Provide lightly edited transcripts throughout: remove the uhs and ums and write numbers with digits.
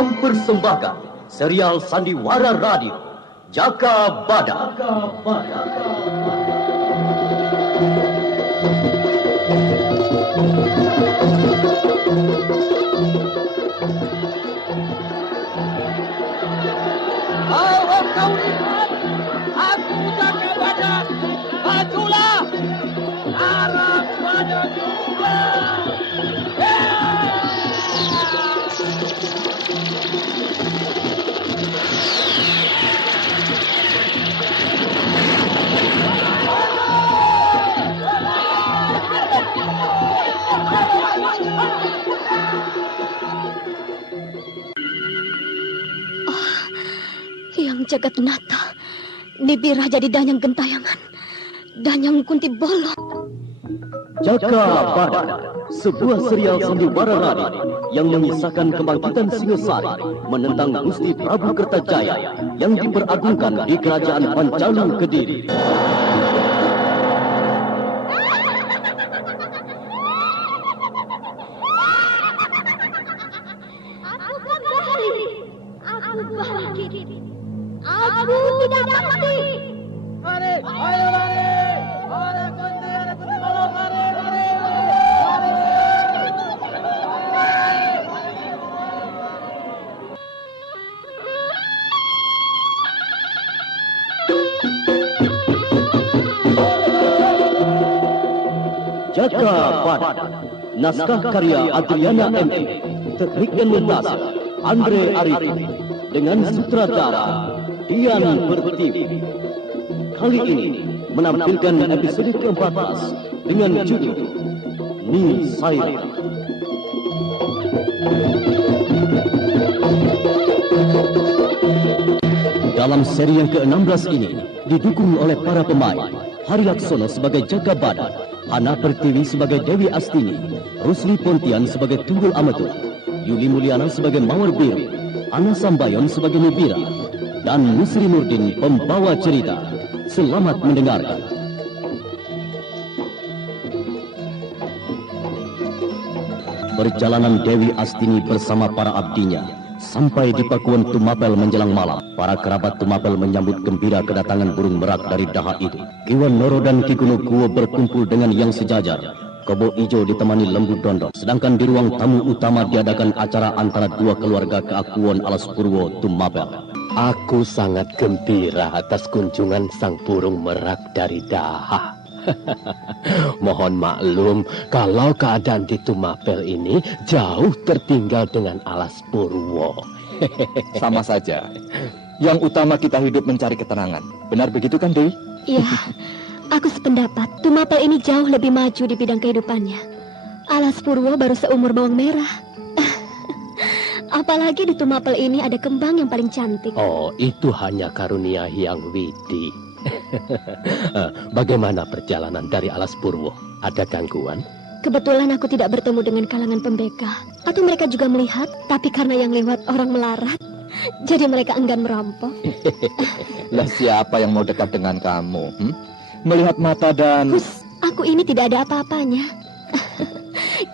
mempersembahkan serial Sandiwara Radio Jaka Badak. Awak kau lihat, aku Jaka Badak, majulah, arah pada juga. Yang jagat nata, Nibirah jadi danyang gentayangan, danyang kunti bolong. Jaka Badak, sebuah serial Sandiwara Radio yang mengisahkan kebangkitan Singosari menentang Gusti Prabu Kertajaya yang diperagungkan di Kerajaan Pancalu Kediri. Aku tidak mati. Mari, ayo mari. Para kunti ada tolong mari. Jaka Badak, naskah karya Adriana M.E, teknik dan montase Andre Arifin, dengan sutradara Dian Pertiwi. Kali ini menampilkan episode ke-14 dengan judul Ni Saira. Dalam seri yang ke-16 ini didukung oleh para pemain Hari Laksono sebagai Jaka Badak, Hana Pertiwi sebagai Dewi Astini, Rusli Pontian sebagai Tunggul Ametu, Yuli Mulyana sebagai Mawar Biru, Ana Sambayon sebagai Nibira, dan Musri Nurdin pembawa cerita. Selamat mendengarkan. Perjalanan Dewi Astini bersama para abdinya sampai di Pakuan Tumapel menjelang malam. Para kerabat Tumapel menyambut gembira kedatangan burung merak dari Daha itu. Kiwan Noro dan Ki Gunungkuo berkumpul dengan yang sejajar. Kobo Ijo ditemani Lembu Dondong. Sedangkan di ruang tamu utama diadakan acara antara dua keluarga keakuan Alas Purwo Tumapel. Aku sangat gembira atas kunjungan sang burung merak dari Daha. Mohon maklum kalau keadaan di Tumapel ini jauh tertinggal dengan Alas Purwo. Sama saja. Yang utama kita hidup mencari ketenangan. Benar begitu kan, Dewi? Iya, aku sependapat. Tumapel ini jauh lebih maju di bidang kehidupannya. Alas Purwo baru seumur bawang merah. Apalagi di Tumapel ini ada kembang yang paling cantik. Oh, itu hanya karunia Hyang Widi. Bagaimana perjalanan dari Alas Purwo? Ada gangguan? Kebetulan aku tidak bertemu dengan kalangan pembeka. Atau mereka juga melihat, tapi karena yang lewat orang melarat, jadi mereka enggan merampok. Lah siapa yang mau dekat dengan kamu? Melihat mata dan... Hus, aku ini tidak ada apa-apanya.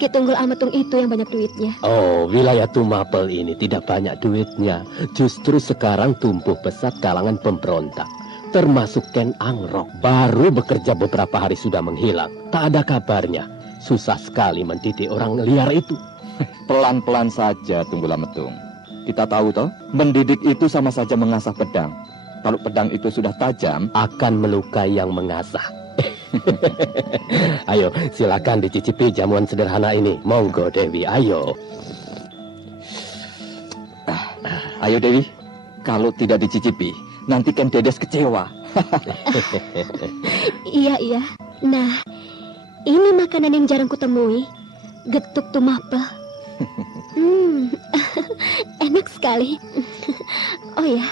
Ki Tunggul Ametung itu yang banyak duitnya. Oh, wilayah Tumapel ini tidak banyak duitnya. Justru sekarang tumbuh pesat kalangan pemberontak. Termasuk Ken Angrok. Baru bekerja beberapa hari sudah menghilang. Tak ada kabarnya. Susah sekali mendidik orang liar itu. Pelan-pelan saja, Tunggul Ametung. Kita tahu toh, mendidik itu sama saja mengasah pedang. Kalau pedang itu sudah tajam, akan melukai yang mengasah. Ayo, silakan dicicipi jamuan sederhana ini. Monggo Dewi, ayo. Ayo Dewi, kalau tidak dicicipi, nanti Ken Dedes kecewa. Iya. Nah, ini makanan yang jarang kutemui. Getuk Tumapel. Enak sekali. Oh ya,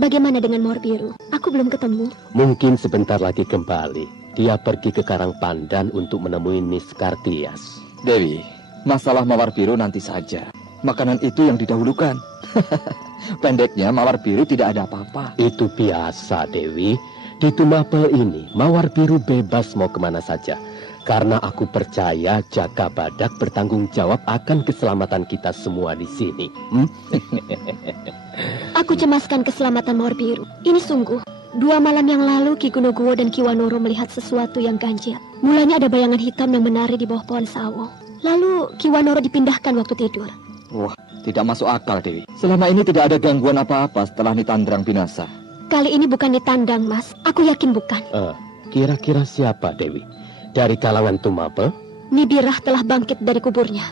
bagaimana dengan Mawar Biru? Aku belum ketemu. Mungkin sebentar lagi kembali. Dia pergi ke Karang Pandan untuk menemui Niskartias. Dewi, masalah Mawar Biru nanti saja. Makanan itu yang didahulukan. Pendeknya Mawar Biru tidak ada apa-apa. Itu biasa, Dewi. Di Tumapel ini Mawar Biru bebas mau kemana saja. Karena aku percaya Jaka Badak bertanggung jawab akan keselamatan kita semua di sini. Aku cemaskan keselamatan Mawar Biru. Ini sungguh. 2 malam yang lalu Ki Gunogowo dan Ki Wanoro melihat sesuatu yang ganjil. Mulanya ada bayangan hitam yang menari di bawah pohon sawo. Lalu Ki Wanoro dipindahkan waktu tidur. Wah, tidak masuk akal, Dewi. Selama ini tidak ada gangguan apa-apa setelah Nitandrang binasa. Kali ini bukan ditandang, Mas. Aku yakin bukan. Kira-kira siapa, Dewi? Dari kalangan Tumapel? Nibirah telah bangkit dari kuburnya.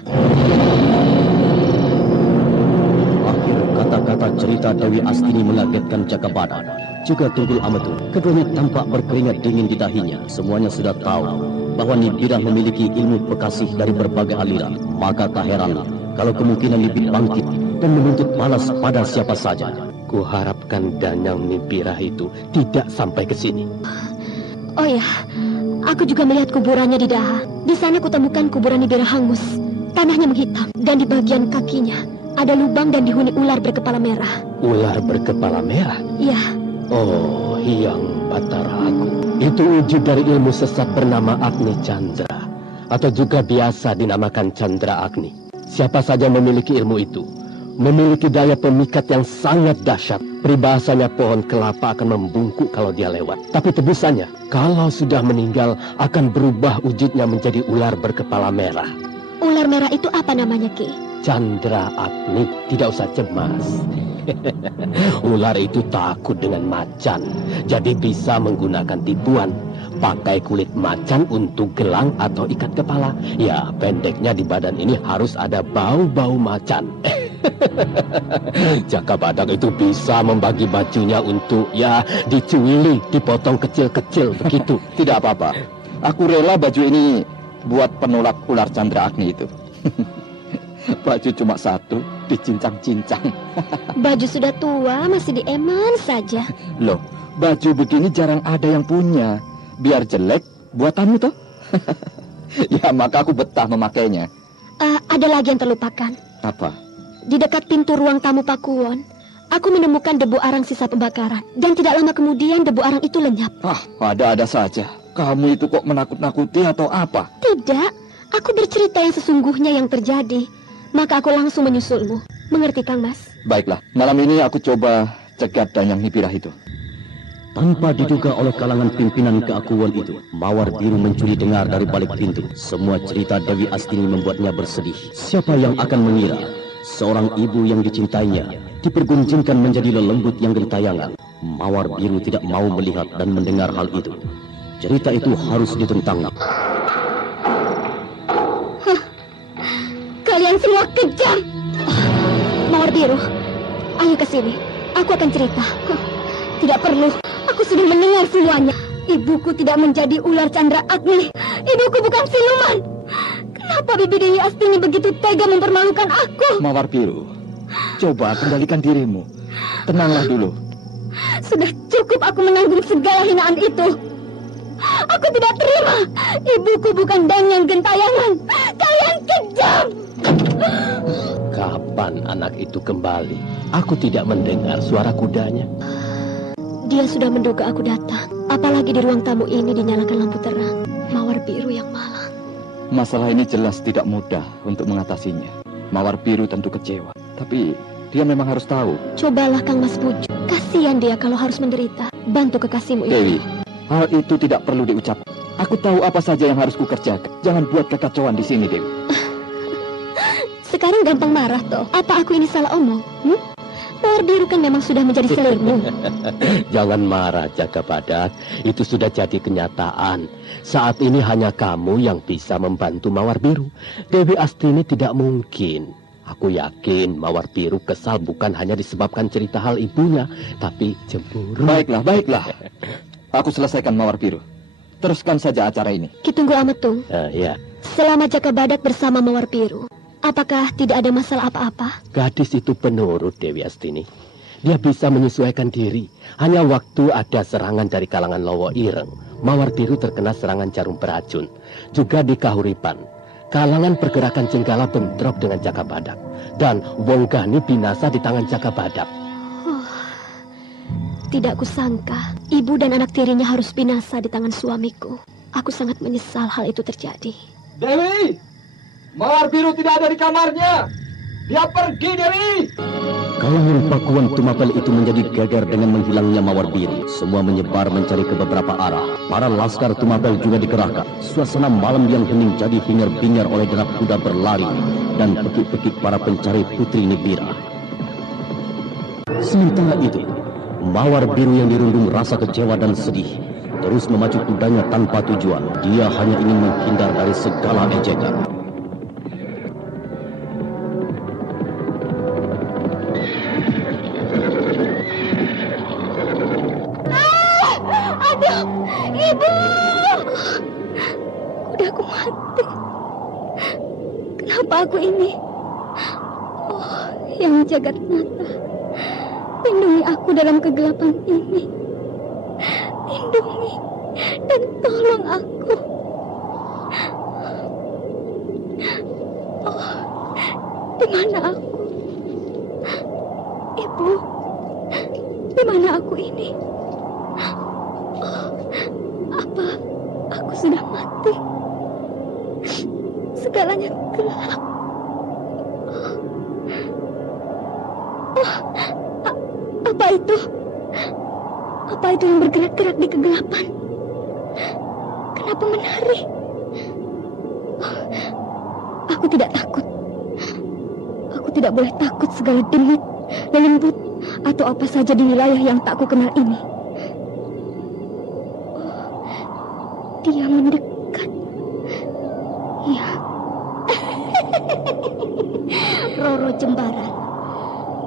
Akhir kata-kata cerita Dewi Astini mengagetkan Jaka Badak. Juga Tunggul Ametung. Keduanya tampak berkeringat dingin di dahinya. Semuanya sudah tahu bahwa Nibirah memiliki ilmu pekasih dari berbagai aliran. Maka tak heran kalau kemungkinan Nibir bangkit dan menuntut balas pada siapa saja. Kuharapkan Danyang Nibirah itu tidak sampai ke sini. Oh ya, aku juga melihat kuburannya di Daha. Di sana kutemukan kuburan Nibirah hangus. Tanahnya menghitam dan di bagian kakinya ada lubang dan dihuni ular berkepala merah. Ular berkepala merah? Iya. Oh, Hyang Batara Agung. Itu wujud dari ilmu sesat bernama Agni Chandra. Atau juga biasa dinamakan Chandra Agni. Siapa saja memiliki ilmu itu memiliki daya pemikat yang sangat dahsyat. Peribahasanya pohon kelapa akan membungkuk kalau dia lewat. Tapi tebusannya, kalau sudah meninggal akan berubah wujudnya menjadi ular berkepala merah. Ular merah itu apa namanya, Ki? Chandra Agni, tidak usah cemas. Ular itu takut dengan macan, jadi bisa menggunakan tipuan. Pakai kulit macan untuk gelang atau ikat kepala. Ya, pendeknya di badan ini harus ada bau-bau macan. Jaka Badak itu bisa membagi bajunya untuk dicuili, dipotong kecil-kecil begitu. Tidak apa-apa. Aku rela baju ini buat penolak ular Chandra Agni itu. Baju cuma satu, dicincang-cincang. Baju sudah tua, masih dieman saja. Loh, baju begini jarang ada yang punya. Biar jelek, buatanmu toh. Ya, maka aku betah memakainya. Ada lagi yang terlupakan. Apa? Di dekat pintu ruang tamu Pakuwon, aku menemukan debu arang sisa pembakaran. Dan tidak lama kemudian debu arang itu lenyap. Ada-ada saja. Kamu itu kok menakut-nakuti atau apa? Tidak, aku bercerita yang sesungguhnya yang terjadi. Maka aku langsung menyusulmu. Mengerti, Kang Mas? Baiklah, malam ini aku coba cegat Danyang Nibirah itu. Tanpa diduga oleh kalangan pimpinan keakuan itu, Mawar Biru mencuri dengar dari balik pintu. Semua cerita Dewi Astini membuatnya bersedih. Siapa yang akan mengira seorang ibu yang dicintainya dipergunjingkan menjadi lelembut yang gentayangan? Mawar Biru tidak mau melihat dan mendengar hal itu. Cerita itu harus ditentang. Kalian semua kejam. Mawar Biru, ayo ke sini. Aku akan cerita. Tidak perlu. Aku sudah mendengar semuanya. Ibuku tidak menjadi ular Chandra Agni. Ibuku bukan siluman. Kenapa Bibi Dewi Astini begitu tega mempermalukan aku? Mawar Biru, coba kendalikan dirimu. Tenanglah dulu. Sudah cukup aku menanggung segala hinaan itu. Aku tidak terima. Ibuku bukan danyang gentayangan. Kalian kejam. Kapan anak itu kembali? Aku tidak mendengar suara kudanya. Dia sudah menduga aku datang. Apalagi di ruang tamu ini dinyalakan lampu terang. Mawar Biru yang malang. Masalah ini jelas tidak mudah untuk mengatasinya. Mawar Biru tentu kecewa. Tapi dia memang harus tahu. Cobalah Kang Mas pujuk. Kasihan dia kalau harus menderita. Bantu kekasihmu itu. Dewi, hal itu tidak perlu diucapkan. Aku tahu apa saja yang harus kukerjakan. Jangan buat kekacauan di sini, Dewi. Sekarang gampang marah toh. Apa aku ini salah omong? Mawar Biru kan memang sudah menjadi selirmu. Jangan marah, Jaka Badak. Itu sudah jadi kenyataan. Saat ini hanya kamu yang bisa membantu Mawar Biru. Dewi Astini tidak mungkin. Aku yakin Mawar Biru kesal bukan hanya disebabkan cerita hal ibunya, tapi cemburu. Baiklah. Aku selesaikan Mawar Biru. Teruskan saja acara ini. Ki Tunggul Ametung. Ya. Selama Jaka Badak bersama Mawar Biru, apakah tidak ada masalah apa-apa? Gadis itu penurut, Dewi Astini. Dia bisa menyesuaikan diri. Hanya waktu ada serangan dari kalangan Lowo Ireng, Mawar Biru terkena serangan jarum beracun. Juga di Kahuripan, kalangan pergerakan Jenggala bentrok dengan Jaka Badak. Dan Wonggani binasa di tangan Jaka Badak. Tidak kusangka, ibu dan anak tirinya harus binasa di tangan suamiku. Aku sangat menyesal hal itu terjadi. Dewi! Mawar biru tidak ada di kamarnya. Dia pergi, Dewi! Kalangan pakuan Tumapel itu menjadi geger dengan menghilangnya Mawar Biru. Semua menyebar mencari ke beberapa arah. Para laskar Tumapel juga dikerahkan. Suasana malam yang hening jadi hingar-bingar oleh derap kuda berlari dan pekik-pekik para pencari Putri Nibira. Sementara itu, Mawar Biru yang dirundung rasa kecewa dan sedih terus memacu kudanya tanpa tujuan. Dia hanya ingin menghindar dari segala ejekan. Aduh, Ibu! Kudaku mati. Kenapa aku ini? Oh, yang jagat nata, lindungi aku dalam kegelapan ini. Lindungi dan tolong aku. Oh, di mana aku? Ibu, di mana aku ini? Oh, apa aku sudah mati? Segalanya gelap. Oh, apa itu? Apa itu yang bergerak-gerak di kegelapan? Kenapa menari? Oh, aku tidak takut. Aku tidak boleh takut segala demit, lembut, atau apa saja di wilayah yang tak ku kenal ini. Oh, dia mendekat. Ya. Roro Jembaran,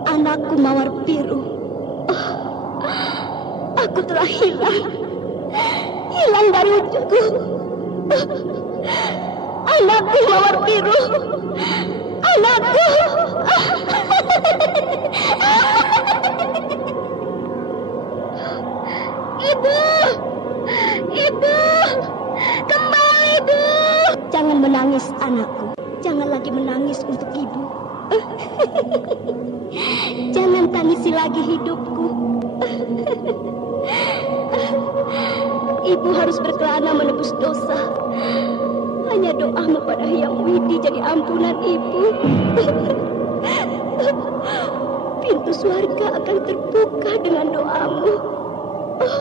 anakku Mawar Biru. Oh, aku telah hilang dari wujudku. Anakku Mawar Biru, anakku. Ibu, Ibu, kembali, Ibu. Jangan menangis, anakku. Jangan lagi menangis untuk ibu. Jangan tangisi lagi hidupku. Ibu harus berkelana menebus dosa. Hanya doamu pada Hyang Widi jadi ampunan ibu. Pintu surga akan terbuka dengan doamu. Oh,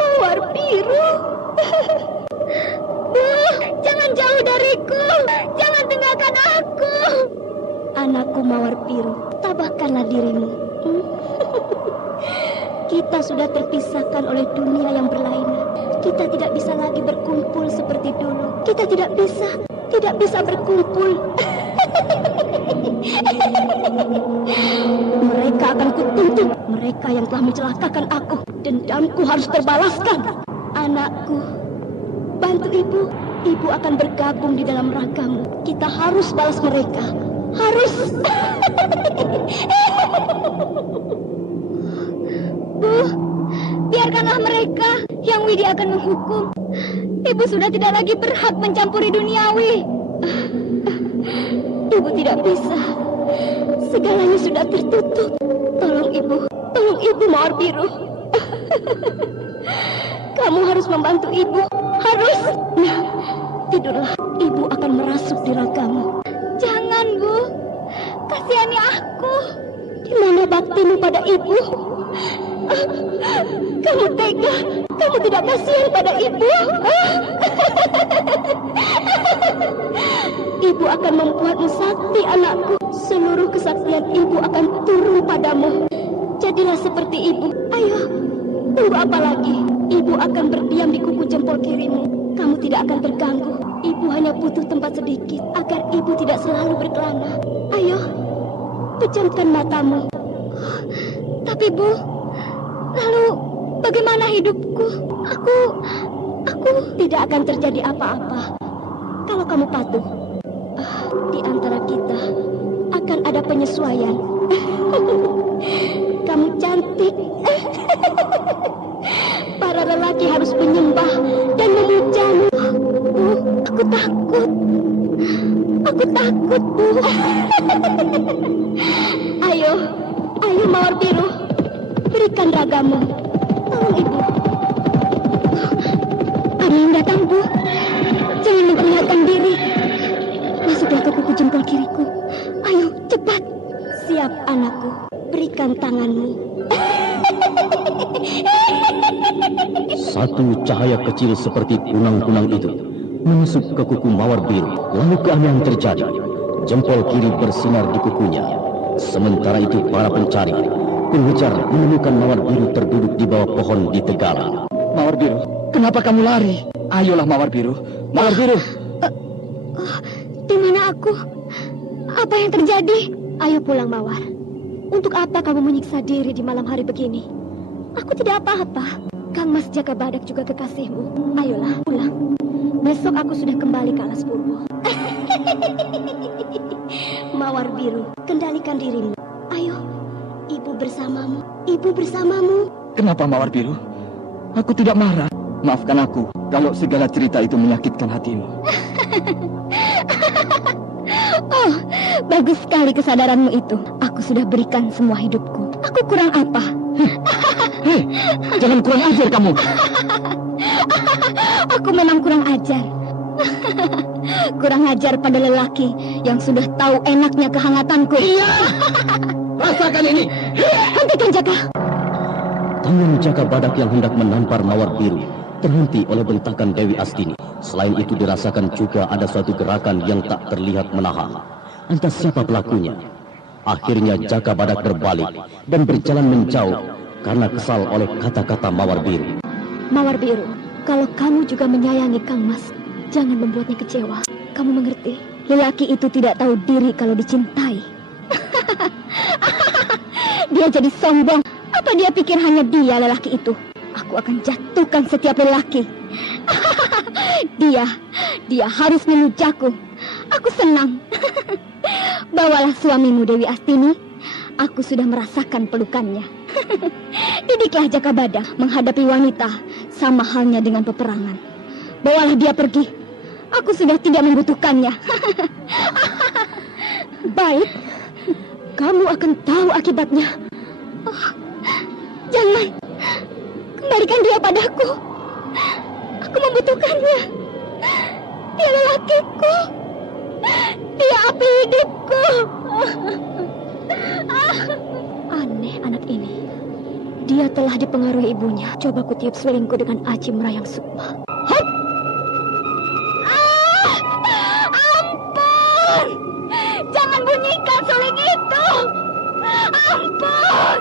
Mawar Biru. Bu, jangan jauh dariku. Jangan tinggalkan aku. Anakku Mawar Biru, tabahkanlah dirimu. Kita sudah terpisahkan oleh dunia yang berlainan. Kita tidak bisa lagi berkumpul seperti dulu. Kita tidak bisa berkumpul. Mereka akan kutuntut. Mereka yang telah mencelakakan aku. Dendamku harus terbalaskan. Anakku, bantu ibu. Ibu akan bergabung di dalam ragamu. Kita harus balas mereka. Harus. Bu, biarkanlah mereka. Yang Widi akan menghukum. Ibu sudah tidak lagi berhak mencampuri duniawi. Ibu tidak bisa. Segalanya sudah tertutup. Tolong ibu Mawar Biru. Kamu harus membantu ibu. Harus. Nah, tidurlah. Ibu akan merasuk di ragamu. Jangan, Bu. Kasihani aku. Di mana baktimu pada ibu? Kamu tega. Kamu tidak kasihan pada ibu. Ibu akan membuatmu sakti, anakku. Seluruh kesaktian ibu akan turun padamu. Jadilah seperti ibu. Ayo, tunggu apa lagi? Ibu akan berdiam di kuku jempol kirimu. Kamu tidak akan terganggu. Ibu hanya butuh tempat sedikit agar ibu tidak selalu berkelana. Ayo, pejamkan matamu. Tapi Bu, lalu bagaimana hidupku? Aku tidak akan terjadi apa-apa kalau kamu patuh. Di antara kita akan ada penyesuaian. Kamu cantik. Para lelaki harus menyembah dan memujamu. Bu, aku takut. Aku takut, Bu. Ayo Mawar Biru, berikan ragamu. Tolong ibu. Ada yang datang, Bu. Jangan memperlihatkan diri. Masuklah ke kuku jempol kiriku. Ayo, cepat. Siap, anakku. Berikan tanganmu. Satu cahaya kecil seperti kunang-kunang itu menusuk ke kuku Mawar Biru. Lalu keanehan terjadi. Jempol kiri bersinar di kukunya. Sementara itu para pencari, pengejar menemukan Mawar Biru terduduk di bawah pohon di Tegala. Mawar Biru, kenapa kamu lari? Ayolah Mawar Biru. Mawar Biru. Di mana aku? Apa yang terjadi? Ayo pulang, Mawar. Untuk apa kamu menyiksa diri di malam hari begini? Aku tidak apa-apa. Kang Mas Jaka Badak juga kekasihmu. Ayolah, pulang. Besok aku sudah kembali ke Alas Purwo. Mawar Biru, kendalikan dirimu. Ayo, ibu bersamamu. Ibu bersamamu. Kenapa Mawar Biru? Aku tidak marah. Maafkan aku kalau segala cerita itu menyakitkan hatimu. Oh, bagus sekali kesadaranmu itu. Aku sudah berikan semua hidupku. Aku kurang apa? Hei, jangan kurang ajar kamu. Aku memang kurang ajar. Kurang ajar pada lelaki yang sudah tahu enaknya kehangatanku. Iya, rasakan ini. Hentikan, Jaka. Tangan Jaka Badak yang hendak menampar Mawar Biru terhenti oleh bentakan Dewi Astini. Selain itu dirasakan juga ada suatu gerakan yang tak terlihat menahan. Entah siapa pelakunya. Akhirnya Jaka Badak berbalik dan berjalan menjauh karena kesal oleh kata-kata Mawar Biru. Mawar Biru, kalau kamu juga menyayangi Kang Mas, jangan membuatnya kecewa. Kamu mengerti? Lelaki itu tidak tahu diri kalau dicintai. Dia jadi sombong. Apa dia pikir hanya dia lelaki itu? Aku akan jatuhkan setiap lelaki. Dia harus memujaku. Aku senang. Bawalah suamimu Dewi Astini. Aku sudah merasakan pelukannya. Didiklah Jaka Badak menghadapi wanita sama halnya dengan peperangan. Bawalah dia pergi. Aku sudah tidak membutuhkannya. Baik, kamu akan tahu akibatnya. Oh, jangan. Kembalikan dia padaku. Aku membutuhkannya. Dia lelakiku. Dia api hidupku. Aneh anak ini. Dia telah dipengaruhi ibunya. Coba kutiup sulingku dengan aji merayang sukma. Hop! Ampun! Jangan bunyikan suling itu. Ampun!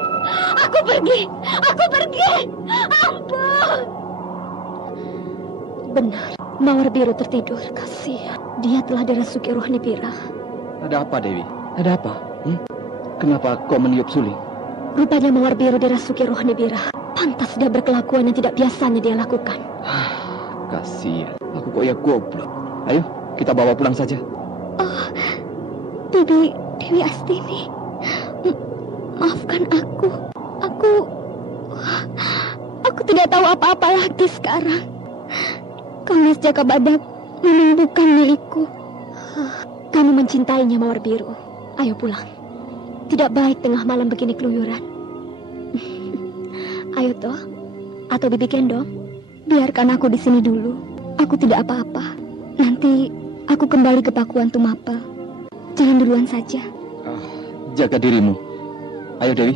Aku pergi. Ampun! Benar, Mawar Biru tertidur. Kasihan. Dia telah dirasuki roh Nibira. Ada apa Dewi? Ada apa? Kenapa kau meniup suling? Rupanya Mawar Biru dirasuki roh Nibira. Pantas dia berkelakuan yang tidak biasanya dia lakukan. Kasihan. Aku kok ya goblok. Ayo, kita bawa pulang saja. Oh, Bibi Dewi Astini. Maafkan aku. Aku tidak tahu apa-apa lagi sekarang. Kang Mas Jaka Badak memang bukan milikku. Kamu mencintainya, Mawar Biru. Ayo pulang. Tidak baik tengah malam begini keluyuran. Ayo toh, atau Bibi gendong. Biarkan aku di sini dulu. Aku tidak apa-apa. Nanti aku kembali ke Pakuan Tumapel. Jangan duluan saja. Jaga dirimu. Ayo Dewi.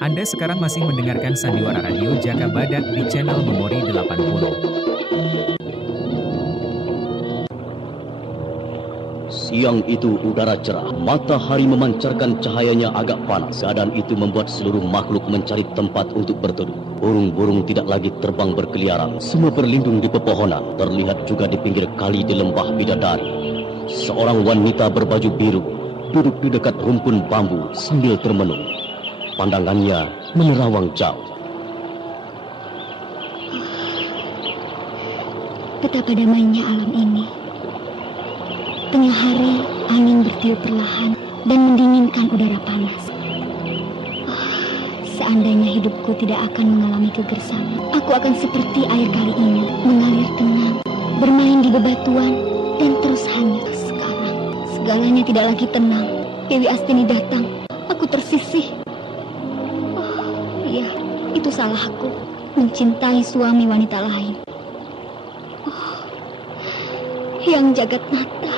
Anda sekarang masih mendengarkan Sandiwara Radio Jaka Badak di channel Memori 80. Siang itu udara cerah, matahari memancarkan cahayanya agak panas. Keadaan itu membuat seluruh makhluk mencari tempat untuk berteduh. Burung-burung tidak lagi terbang berkeliaran, semua berlindung di pepohonan. Terlihat juga di pinggir kali di lembah Bidadari. Seorang wanita berbaju biru duduk di dekat rumpun bambu sambil termenung. Pandangannya menerawang jauh. Betapa damainya alam ini. Tengah hari, angin bertiup perlahan dan mendinginkan udara panas. Seandainya hidupku tidak akan mengalami kegersaman, aku akan seperti air kali ini, mengalir tenang, bermain di bebatuan, dan terus hanyut. Sekarang, segalanya tidak lagi tenang. Dewi Astini datang, aku tersisih. Iya, itu salahku, mencintai suami wanita lain. Yang jagat mata.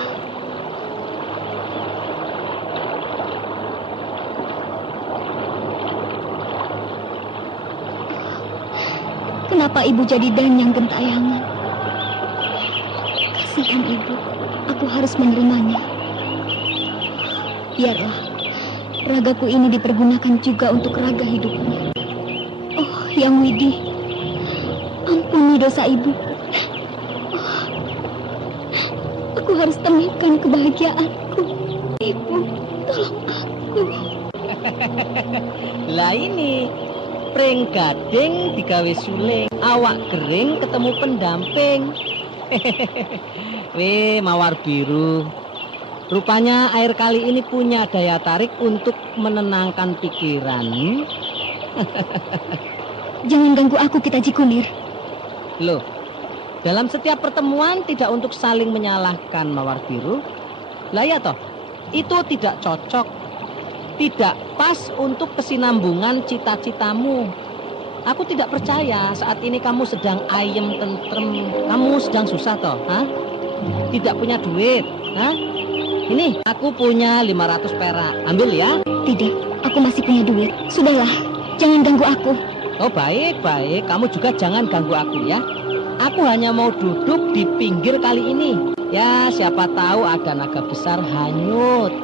Kenapa ibu jadi danyang gentayangan? Kasihan ibu, aku harus menerimanya. Biarlah, ragaku ini dipergunakan juga untuk raga hidupnya. Oh, Yang Widi, ampuni dosa ibu. Aku harus temukan kebahagiaanku. Ibu, tolong aku. Lah ini, pring gading digawe suling, awak kering ketemu pendamping. Weh, Mawar Biru. Rupanya air kali ini punya daya tarik untuk menenangkan pikiran. Jangan ganggu aku, Kitaji Kunir. Loh, dalam setiap pertemuan tidak untuk saling menyalahkan, Mawar Biru. Lah ya toh, itu tidak cocok. Tidak pas untuk kesinambungan cita-citamu. Aku tidak percaya saat ini kamu sedang ayem tentrem. Kamu sedang susah toh, ha? Tidak punya duit, ha? Ini, aku punya 500 perak. Ambil ya. Tidak, aku masih punya duit. Sudahlah, jangan ganggu aku. Oh, baik. Kamu juga jangan ganggu aku ya. Aku hanya mau duduk di pinggir kali ini. Ya, siapa tahu ada naga besar hanyut.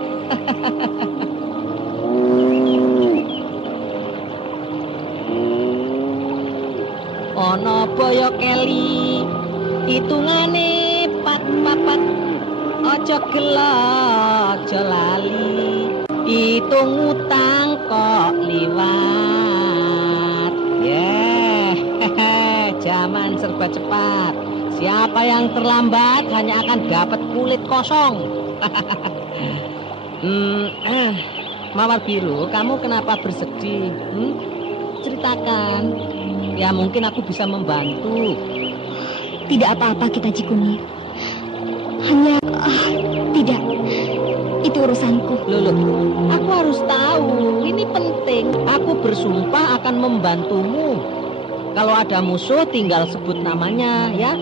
Ono boyo keli, hitungane pat. Ojo gelo, ojo lali, hitung utang kok liwat. Zaman serba cepat. Siapa yang terlambat hanya akan dapat kulit kosong. Mawar Biru, kamu kenapa bersedih? Ceritakan. Ya mungkin aku bisa membantu. Tidak apa-apa, Kitaji Kunir. Hanya, tidak. Itu urusanku. Loh, aku harus tahu. Ini penting. Aku bersumpah akan membantumu. Kalau ada musuh tinggal sebut namanya ya.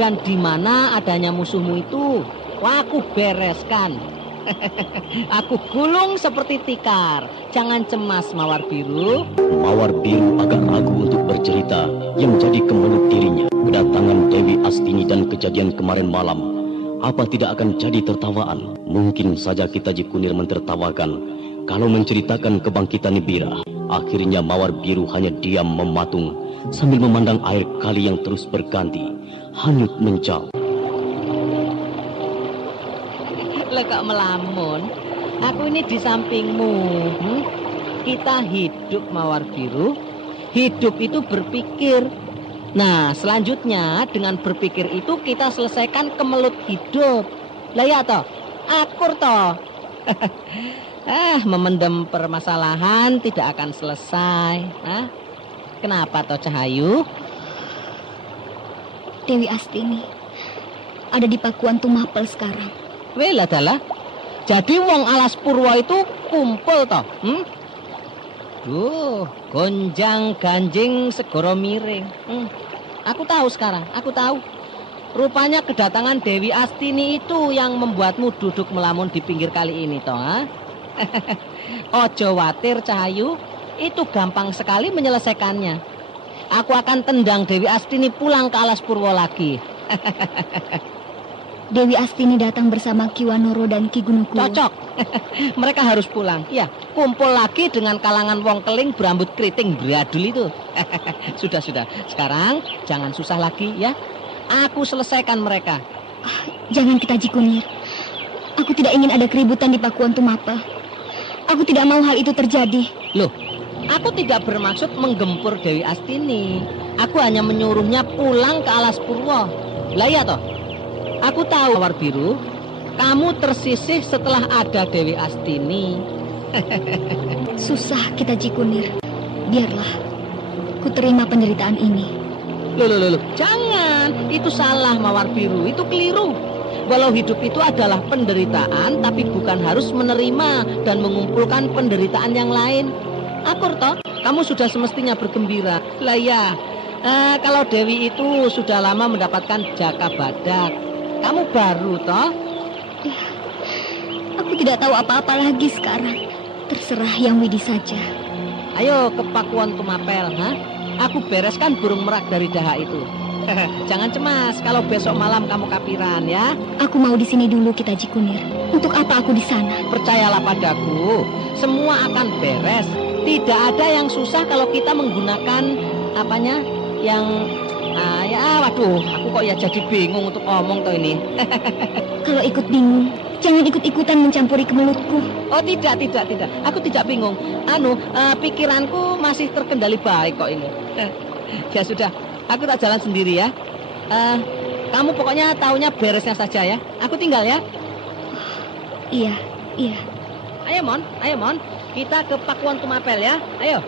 Dan di mana adanya musuhmu itu, wah, aku bereskan. Aku gulung seperti tikar. Jangan cemas, Mawar Biru. Mawar Biru agak ragu untuk bercerita yang jadi kemelut dirinya. Kedatangan Dewi Astini dan kejadian kemarin malam, apa tidak akan jadi tertawaan? Mungkin saja Kitaji Kunir mentertawakan kalau menceritakan kebangkitan Nibira. Akhirnya Mawar Biru hanya diam mematung sambil memandang air kali yang terus berganti, hanyut menjauh. Lekak melamun, aku ini di sampingmu. Kita hidup, Mawar Biru. Hidup itu berpikir. Nah, selanjutnya dengan berpikir itu kita selesaikan kemelut hidup. Lah ya toh, akur toh. Memendam permasalahan tidak akan selesai. Kenapa toh, Cahayu? Dewi Astini ada di Pakuan Tumapel sekarang. Wela dalah. Jadi wong Alas Purwa itu kumpul toh. Duh, gonjang ganjing segoro miring. Aku tahu sekarang, aku tahu. Rupanya kedatangan Dewi Astini itu yang membuatmu duduk melamun di pinggir kali ini toh, ha? Ojo watir, Cahayu, itu gampang sekali menyelesaikannya. Aku akan tendang Dewi Astini pulang ke Alas Purwa lagi. Dewi Astini datang bersama Ki Wanoro dan Ki Gunungkulo. Cocok. Mereka harus pulang. Ya, kumpul lagi dengan kalangan wong keling berambut keriting beradul itu. Sudah. Sekarang jangan susah lagi ya. Aku selesaikan mereka. Jangan, Kitaji Kunir. Aku tidak ingin ada keributan di Pakuan Tumapel. Aku tidak mau hal itu terjadi. Loh, aku tidak bermaksud menggempur Dewi Astini. Aku hanya menyuruhnya pulang ke Alas Purwa. Lah ya toh. Aku tahu, Mawar Biru, kamu tersisih setelah ada Dewi Astini. Susah, Kitaji Kunir. Biarlah, ku terima penderitaan ini. Loh, jangan. Itu salah, Mawar Biru. Itu keliru. Walau hidup itu adalah penderitaan, tapi bukan harus menerima dan mengumpulkan penderitaan yang lain. Akur toh, kamu sudah semestinya bergembira. Lah ya, kalau Dewi itu sudah lama mendapatkan jaka badak, kamu baru toh? Ya, aku tidak tahu apa-apa lagi sekarang. Terserah Yang Widi saja. Ayo ke Pakuwon Tumapel, ha? Aku bereskan burung merak dari Daha itu. Jangan cemas kalau besok malam kamu kapiran ya. Aku mau di sini dulu, Kita Haji Kunir. Untuk apa aku di sana? Percayalah padaku, semua akan beres. Tidak ada yang susah kalau kita menggunakan apanya yang waduh, aku kok ya jadi bingung untuk ngomong tuh ini. Kalau ikut bingung, jangan ikut-ikutan mencampuri kemelutku. Oh tidak. Aku tidak bingung. Pikiranku masih terkendali baik kok ini. Ya sudah, aku tak jalan sendiri ya. Kamu pokoknya taunya beresnya saja ya. Aku tinggal ya. Iya. Ayo Mon, kita ke Pakuwon Tumapel ya. Ayo.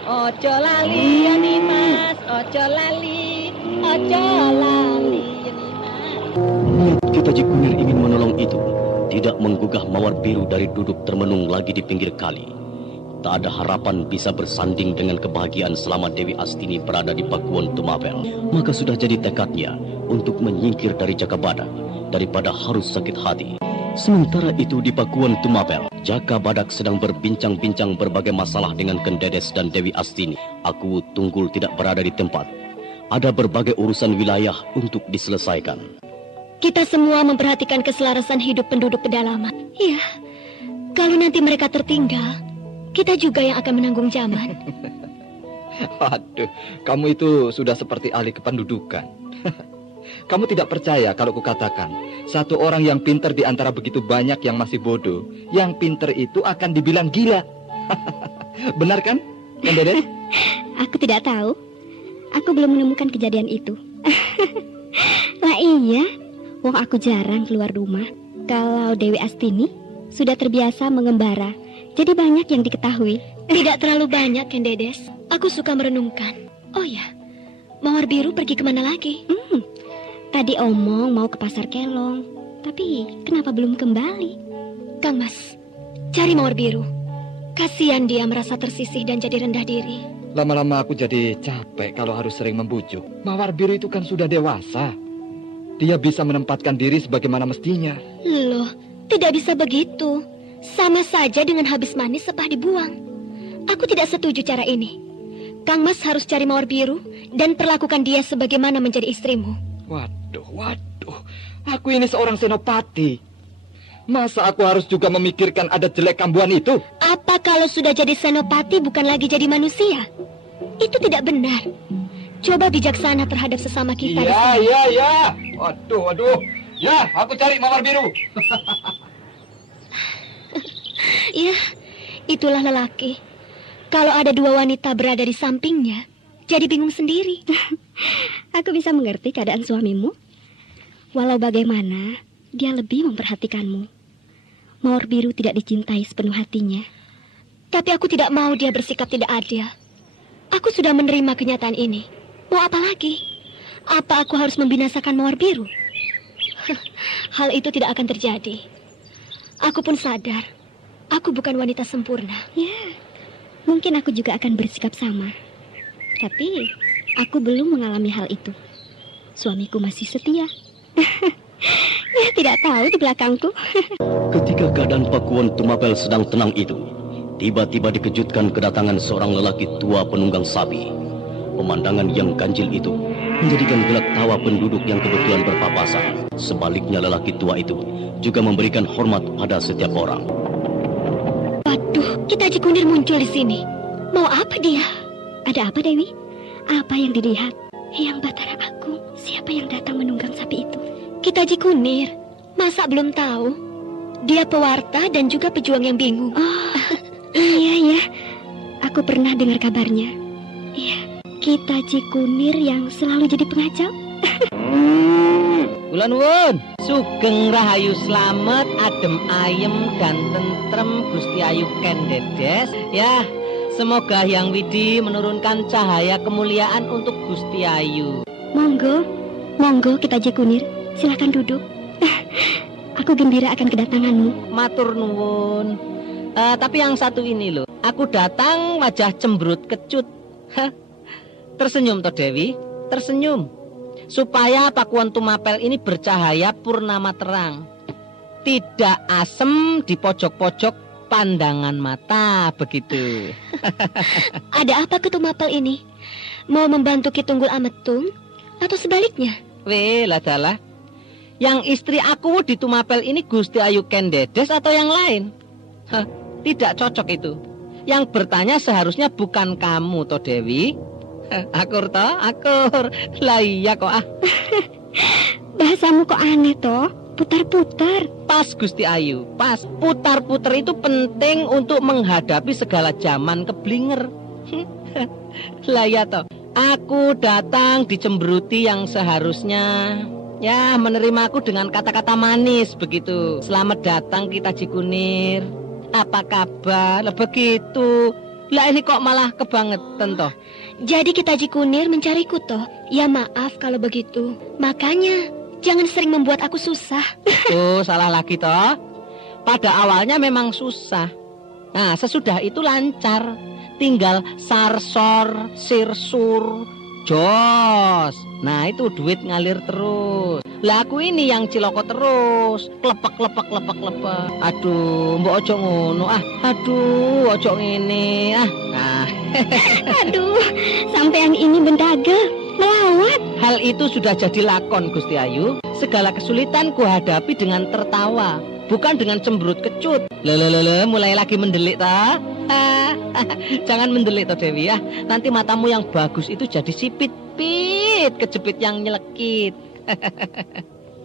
Ojo lali ya Nimas, ojo lali ya Nimas. Niat Kita Haji Kunir ingin menolong itu tidak menggugah Mawar Biru dari duduk termenung lagi di pinggir kali. Tak ada harapan bisa bersanding dengan kebahagiaan selama Dewi Astini berada di Pakuwon Tumapel. Maka sudah jadi tekadnya untuk menyingkir dari Jaka Badak daripada harus sakit hati. Sementara itu di Pakuwon Tumapel, Jaka Badak sedang berbincang-bincang berbagai masalah dengan Kendedes dan Dewi Astini. Aku Tunggul tidak berada di tempat. Ada berbagai urusan wilayah untuk diselesaikan. Kita semua memperhatikan keselarasan hidup penduduk pedalaman. Iya, kalau nanti mereka tertinggal, kita juga yang akan menanggung zaman. Waduh, kamu itu sudah seperti ahli kependudukan. Kamu tidak percaya kalau kukatakan satu orang yang pintar di antara begitu banyak yang masih bodoh, yang pintar itu akan dibilang gila. Benar kan, Kendedes? Aku tidak tahu. Aku belum menemukan kejadian itu. Lah iya, wong aku jarang keluar rumah. Kalau Dewi Astini sudah terbiasa mengembara, jadi banyak yang diketahui. Tidak terlalu banyak, Kendedes. Aku suka merenungkan. Oh ya, Mawar Biru pergi kemana lagi? Tadi omong mau ke Pasar Kelong, tapi kenapa belum kembali? Kang Mas, cari Mawar Biru. Kasihan dia merasa tersisih dan jadi rendah diri. Lama-lama aku jadi capek kalau harus sering membujuk. Mawar Biru itu kan sudah dewasa. Dia bisa menempatkan diri sebagaimana mestinya. Loh, tidak bisa begitu. Sama saja dengan habis manis sepah dibuang. Aku tidak setuju cara ini. Kang Mas harus cari Mawar Biru dan perlakukan dia sebagaimana menjadi istrimu. Waduh, aku ini seorang senopati. Masa aku harus juga memikirkan adat jelek kambuhan itu? Apa kalau sudah jadi senopati bukan lagi jadi manusia? Itu tidak benar. Coba bijaksana terhadap sesama kita. Iya. Waduh. Ya, aku cari Mawar Biru. Ya, itulah lelaki. Kalau ada dua wanita berada di sampingnya, jadi bingung sendiri. Aku bisa mengerti keadaan suamimu. Walau bagaimana, dia lebih memperhatikanmu. Mawar Biru tidak dicintai sepenuh hatinya. Tapi aku tidak mau dia bersikap tidak adil. Aku sudah menerima kenyataan ini. Mau apa lagi? Apa aku harus membinasakan Mawar Biru? Hal itu tidak akan terjadi. Aku pun sadar, aku bukan wanita sempurna. Ya, mungkin aku juga akan bersikap sama. Tapi aku belum mengalami hal itu. Suamiku masih setia. Ya, tidak tahu di belakangku. Ketika keadaan Pakuwon Tumapel sedang tenang itu, tiba-tiba dikejutkan kedatangan seorang lelaki tua penunggang sapi. Pemandangan yang ganjil itu menjadikan gelak tawa penduduk yang kebetulan berpapasan. Sebaliknya lelaki tua itu juga memberikan hormat pada setiap orang. Waduh, Kita Haji Kunir muncul di sini. Mau apa dia? Ada apa, Dewi? Apa yang dilihat? Yang Batara aku, siapa yang datang menunggang sapi itu? Kita Haji Kunir. Masa belum tahu? Dia pewarta dan juga pejuang yang bingung. Oh, iya. Aku pernah dengar kabarnya. Iya, Kita Haji Kunir yang selalu jadi pengacau. Ulan Wun, sugeng rahayu slamet, adem ayem dan tentrem Gusti Ayu Kendedes. Ya, semoga Hyang Widi menurunkan cahaya kemuliaan untuk Gusti Ayu. Monggo Kita Haji Kunir, silakan duduk. Aku gembira akan kedatanganmu. Matur nuwun. Tapi yang satu ini loh, aku datang wajah cemberut kecut. Hah. Tersenyum toh Dewi, tersenyum. Supaya pakuan tumapel ini bercahaya purnama terang. Tidak asem di pojok-pojok pandangan mata, begitu. Ada apa ke tumapel ini? Mau membantu Ki Tunggul Ametung atau sebaliknya? Weh, ladalah. Yang istri aku di tumapel ini Gusti Ayu Kendedes atau yang lain? Hah, tidak cocok itu. Yang bertanya seharusnya bukan kamu toh Dewi. Akur toh, akur. Lah iya kok ah. Bahasamu kok aneh toh? Putar-putar. Pas Gusti Ayu, pas. Putar-putar itu penting untuk menghadapi segala zaman keblinger. Lah ya toh. Aku datang dicemberuti yang seharusnya ya menerima aku dengan kata-kata manis begitu. Selamat datang Kita Cikunir. Apa kabar? Lah begitu. Lah ini kok malah kebangetan toh. Jadi Kita Cikunir mencariku toh? Ya maaf kalau begitu. Makanya jangan sering membuat aku susah. Oh, salah lagi toh. Pada awalnya memang susah. Nah, sesudah itu lancar. Tinggal sarsor, sirsur, jos. Nah, itu duit ngalir terus. Lah aku ini yang ciloko terus. Klepek. Aduh, mbok ojo ngono ah. Aduh, ojo ngene ah. Nah. Aduh, sampai yang ini bendagel, melawat. Hal itu sudah jadi lakon Gusti Ayu. Segala kesulitan ku hadapi dengan tertawa, bukan dengan cemberut kecut. Lele, mulai lagi mendelik ta? Jangan mendelik toh Dewi ya. Nanti matamu yang bagus itu jadi sipit, kejepit yang nyelekit.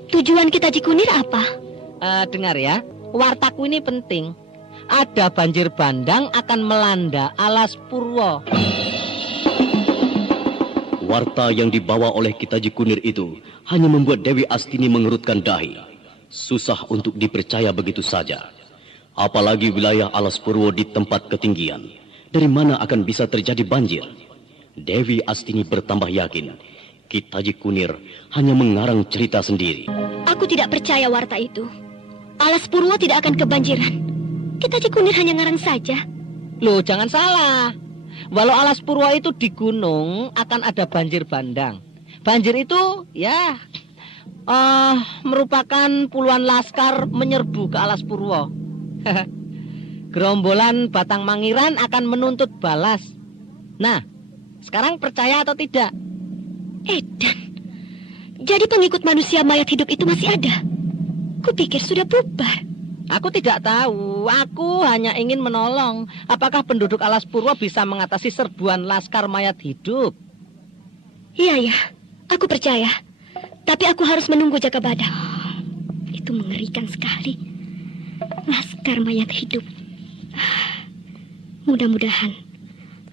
Tujuan Kita Cikunir apa? Dengar ya, wartaku ini penting. Ada banjir bandang akan melanda Alas Purwo. Warta yang dibawa oleh Kita Cikunir itu hanya membuat Dewi Astini mengerutkan dahi. Susah untuk dipercaya begitu saja. Apalagi wilayah Alas Purwo di tempat ketinggian. Dari mana akan bisa terjadi banjir? Dewi Astini bertambah yakin Kita Cikunir hanya mengarang cerita sendiri. Aku tidak percaya warta itu. Alas Purwo tidak akan kebanjiran. Kita Cikunir hanya ngarang saja. Loh, jangan salah. Walau Alas Purwo itu di gunung akan ada banjir bandang. Banjir itu ya merupakan puluhan laskar menyerbu ke Alas Purwo. Gerombolan Batang Mangiran akan menuntut balas. Nah, sekarang percaya atau tidak? Edan, jadi pengikut manusia mayat hidup itu masih ada? Kupikir sudah bubar. Aku tidak tahu. Aku hanya ingin menolong. Apakah penduduk Alas Purwo bisa mengatasi serbuan laskar mayat hidup? Iya, aku percaya. Tapi aku harus menunggu Jaka Badak. Itu mengerikan sekali. Laskar mayat hidup. Mudah-mudahan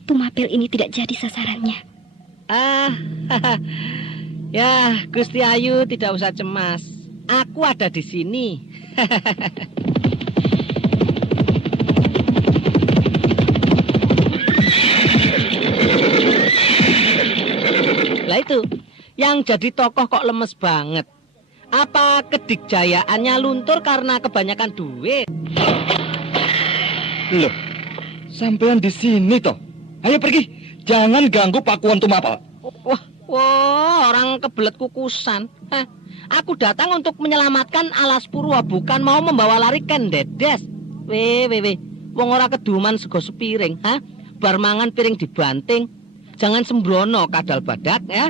tumapel ini tidak jadi sasarannya. Ya, Gusti Ayu tidak usah cemas. Aku ada di sini. Lah itu, yang jadi tokoh kok lemes banget. Apa kedikjayaannya luntur karena kebanyakan duit? Loh, sampean di sini toh. Ayo pergi, jangan ganggu pakuan tumapel. Wah, orang kebelet kukusan. Hah, aku datang untuk menyelamatkan Alas Purwo, bukan mau membawa lari Kendedes. Weh, wong ora keduman sego sepiring, ha? Bar mangan piring dibanting. Jangan sembrono kadal badak ya.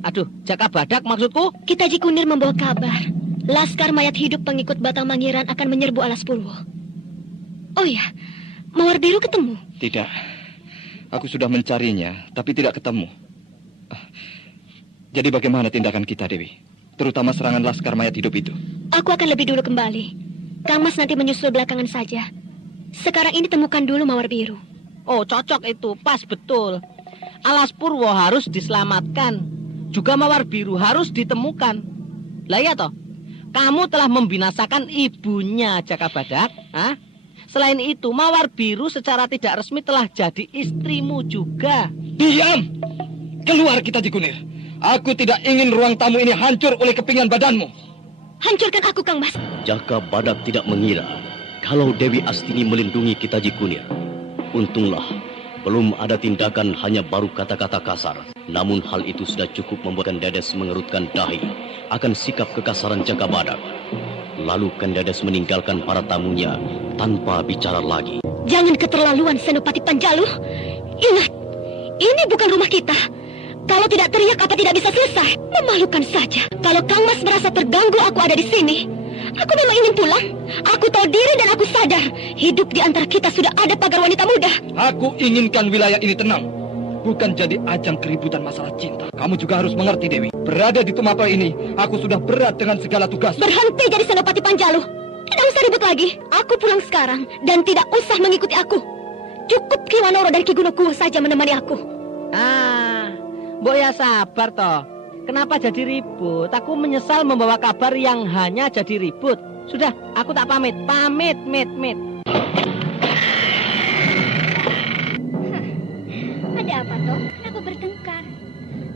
Aduh, Jaka Badak maksudku. Kita Cikunir membawa kabar. Laskar mayat hidup pengikut Batang Mangiran akan menyerbu Alas Purwo. Oh ya, Mawar Biru ketemu? Tidak, aku sudah mencarinya, tapi tidak ketemu. Jadi bagaimana tindakan kita, Dewi? Terutama serangan laskar mayat hidup itu. Aku akan lebih dulu kembali. Kang Mas nanti menyusul belakangan saja. Sekarang ini temukan dulu Mawar Biru. Oh, cocok itu, pas betul. Alas Purwo harus diselamatkan. Juga Mawar Biru harus ditemukan. Lah ya toh, kamu telah membinasakan ibunya Jaka Badak. Ha? Selain itu, Mawar Biru secara tidak resmi telah jadi istrimu juga. Diam! Keluar Kita Cikunir. Aku tidak ingin ruang tamu ini hancur oleh kepingan badanmu. Hancurkan aku, Kang Mas. Jaka Badak tidak mengira kalau Dewi Astini melindungi Kitaji Kunir. Untunglah, belum ada tindakan, hanya baru kata-kata kasar. Namun hal itu sudah cukup membuat Kendedes mengerutkan dahi akan sikap kekasaran Jaka Badak. Lalu Kendedes meninggalkan para tamunya tanpa bicara lagi. Jangan keterlaluan, Senopati Panjalu. Ingat, ini bukan rumah kita. Kalau tidak teriak, apa tidak bisa selesai? Memalukan saja. Kalau Kang Mas merasa terganggu aku ada di sini. Aku memang ingin pulang. Aku tahu diri dan aku sadar hidup di antara kita sudah ada pagar wanita muda. Aku inginkan wilayah ini tenang, bukan jadi ajang keributan masalah cinta. Kamu juga harus mengerti, Dewi. Berada di Tumapel ini, aku sudah berat dengan segala tugas. Berhenti jadi Senopati Panjalu. Tidak usah ribut lagi. Aku pulang sekarang dan tidak usah mengikuti aku. Cukup Ki Wanoro dan Ki Gunokuwo saja menemani aku. Mbok ya sabar toh. Kenapa jadi ribut? Aku menyesal membawa kabar yang hanya jadi ribut. Sudah, aku tak pamit. Pamit. Ada apa toh? Kenapa bertengkar?